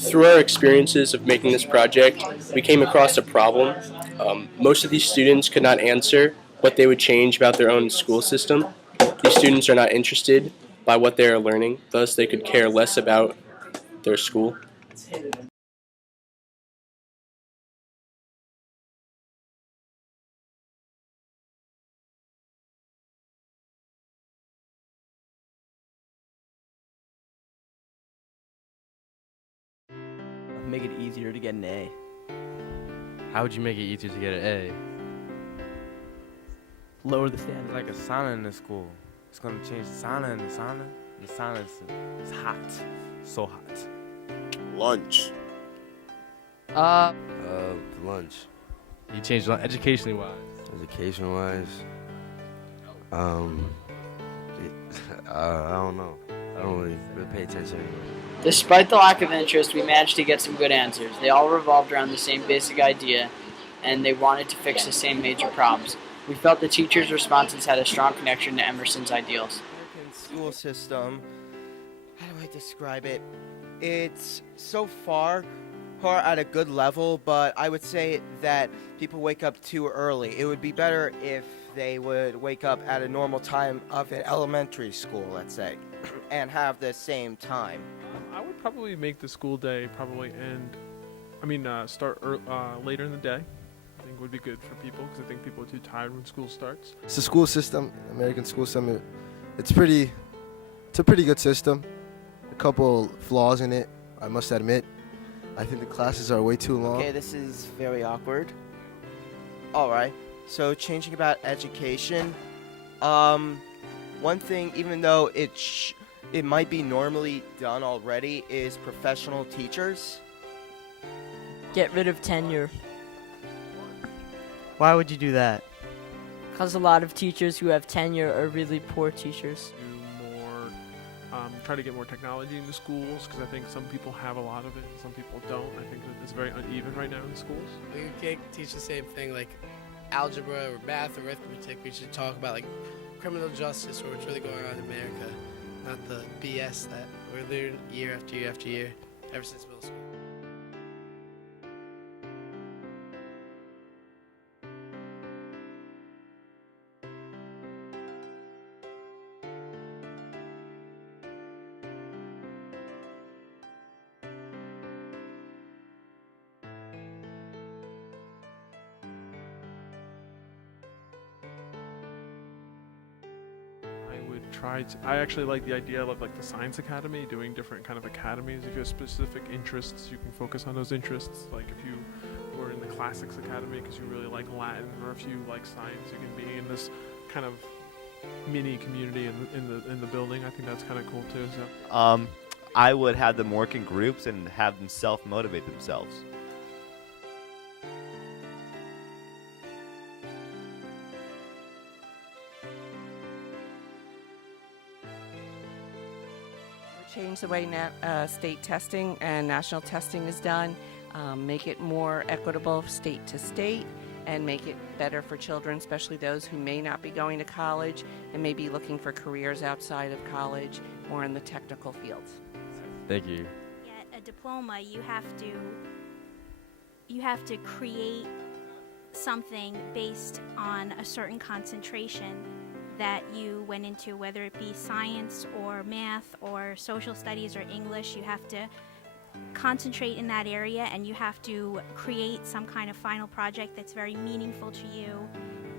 Through our experiences of making this project, we came across a problem. Most of these students could not answer what they would change about their own school system. These students are not interested by what they are learning, thus, they could care less about their school. Make it easier to get an A. How would you make it easier to get an A? Lower the standard. Like a sauna in the school. It's gonna change the sauna and the sauna. The sauna is hot. So hot. Lunch. Lunch. You changed educationally wise. Education wise. I don't know. I don't really pay attention anymore. Despite the lack of interest, we managed to get some good answers. They all revolved around the same basic idea, and they wanted to fix the same major problems. We felt the teachers' responses had a strong connection to Emerson's ideals. American school system, how do I describe it? It's so far at a good level, but I would say that people wake up too early. It would be better if they would wake up at a normal time of an elementary school, let's say, and have the same time. I would probably make the school day start later in the day. I think would be good for people because I think people are too tired when school starts. It's a school system, American school system. It's a pretty good system. A couple flaws in it, I must admit. I think the classes are way too long. Okay, this is very awkward. All right, so changing about education. One thing, even though it might be normally done already, is professional teachers. Get rid of tenure. Why would you do that? Because a lot of teachers who have tenure are really poor teachers. Try to get more technology into schools because I think some people have a lot of it and some people don't. I think that it's very uneven right now in schools. We can't teach the same thing like algebra or math or arithmetic. We should talk about like criminal justice or what's really going on in America, not the BS that we're learning year after year after year ever since middle school. I actually like the idea of like the science academy, doing different kind of academies. If you have specific interests, you can focus on those interests. Like if you were in the classics academy because you really like Latin, or if you like science, you can be in this kind of mini community in the building. I think that's kind of cool too. So. I would have them work in groups and have them self-motivate themselves. Change the way state testing and national testing is done, make it more equitable state to state, and make it better for children, especially those who may not be going to college and may be looking for careers outside of college or in the technical fields. Thank you. Get a diploma, you have to create something based on a certain concentration that you went into, whether it be science or math or social studies or English. You have to concentrate in that area and you have to create some kind of final project that's very meaningful to you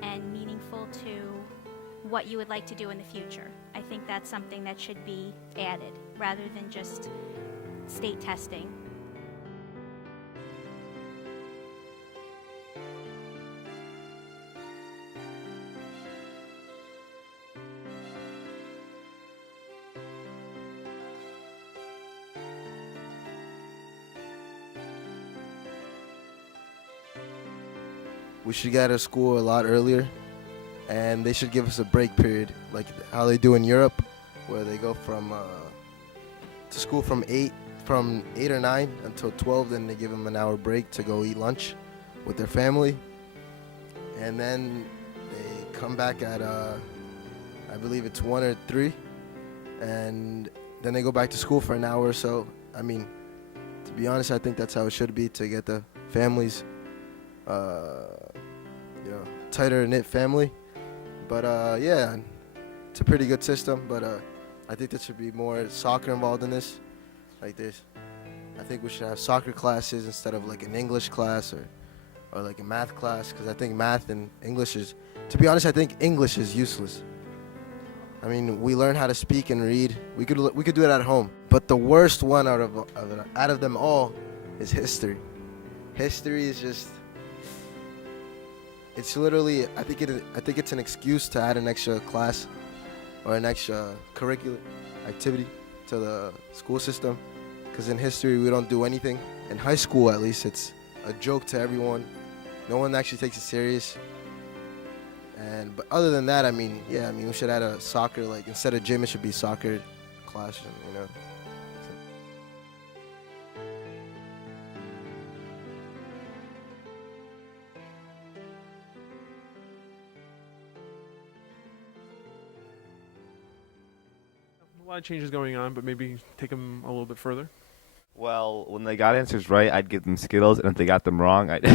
and meaningful to what you would like to do in the future. I think that's something that should be added rather than just state testing. We should get out of school a lot earlier, and they should give us a break period, like how they do in Europe, where they go from to school from 8 or 9 until 12. Then they give them an hour break to go eat lunch with their family, and then they come back at I believe it's 1 or 3, and then they go back to school for an hour or so. I mean, To be honest, I think that's how it should be to get the families, tighter knit family. But yeah, it's a pretty good system. But I think there should be more soccer involved in this. Like this, I think we should have soccer classes instead of like an English class or like a math class, because I think math and English is, to be honest, I think English is useless. I mean, we learn how to speak and read. We could do it at home. But the worst one out of them all is history. History is just, it's literally, I think it's an excuse to add an extra class or an extra curricular activity to the school system. Because in history we don't do anything. In high school, at least, it's a joke to everyone. No one actually takes it serious. But other than that, I mean, we should add a soccer, like instead of gym, it should be soccer class, you know. A lot of changes going on, but maybe take them a little bit further. Well, when they got answers right, I'd give them Skittles, and if they got them wrong, I'd